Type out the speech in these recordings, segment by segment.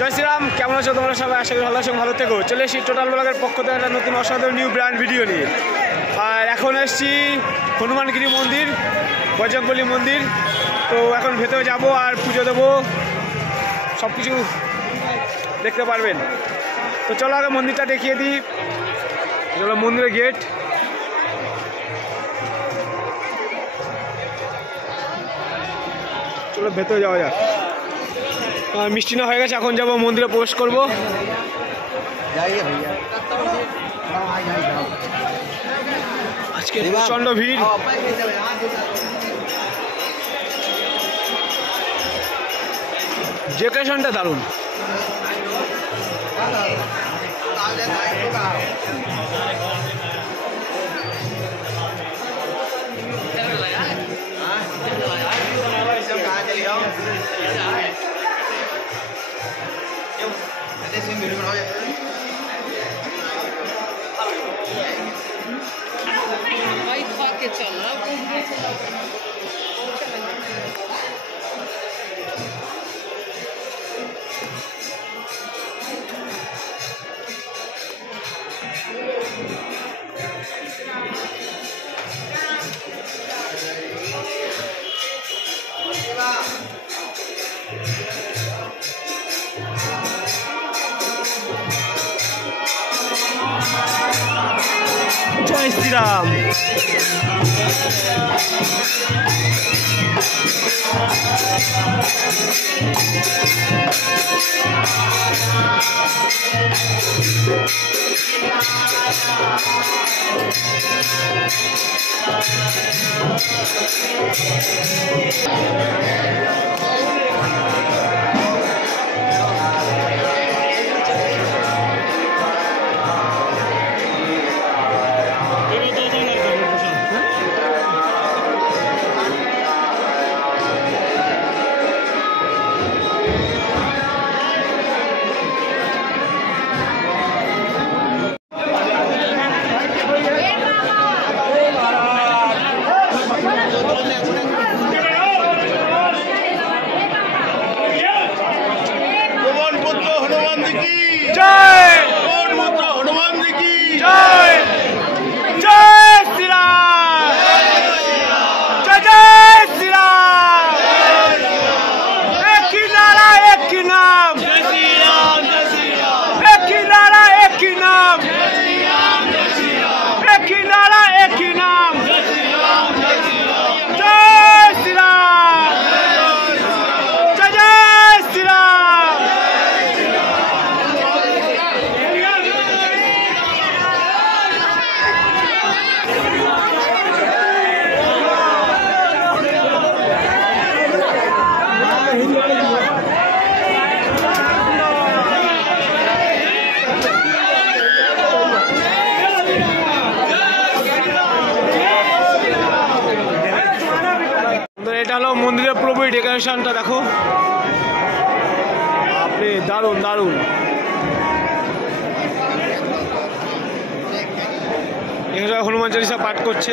জয় শ্রীরাম, কেমন আছো তোমরা সবাই? আশা করি ভালো আছো, ভালো থেকো। চলে এসেছি টোটাল ব্লগের পক্ষ থেকে একটা নতুন অসাধারণ নিউ ব্র্যান্ড ভিডিও নিয়ে। আর এখন এসেছি হনুমানগিরি মন্দির, বজরংবলী মন্দির। তো এখন ভেতরে যাব আর পুজো দেবো, সব কিছু দেখতে পারবেন। তো চলো আগে মন্দিরটা দেখিয়ে দিই। চলো মন্দিরের গেট। চলো ভেতরে যাওয়া যাক। মিষ্টি না হয়ে গেছে, এখন যাবো মন্দিরে প্রবেশ করবো। আজকে প্রচণ্ড ভিড়। ডেকোরেশনটা দারুণ। জয় শ্রীরাম। এটা হলো মন্দিরের পুরোপুরি ডেকোরেশনটা দেখো, আপনি দারুণ দারুণ। এখানে হনুমান চালিসা পাঠ করছে।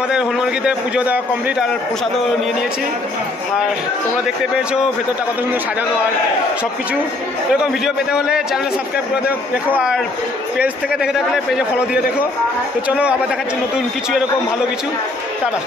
আমাদের হনুমানগিরিতে পুজো দেওয়া কমপ্লিট, আর প্রসাদও নিয়ে নিয়েছি। আর তোমরা দেখতে পেয়েছো ভেতরটা কত সুন্দর সাজানো আর সব কিছু। এরকম ভিডিও পেতে হলে চ্যানেলটা সাবস্ক্রাইব করে দেখো, আর পেজ থেকে দেখে থাকলে পেজে ফলো দিয়ে দেখো। তো চলো আবার দেখাচ্ছি নতুন কিছু এরকম ভালো কিছু। টাটা।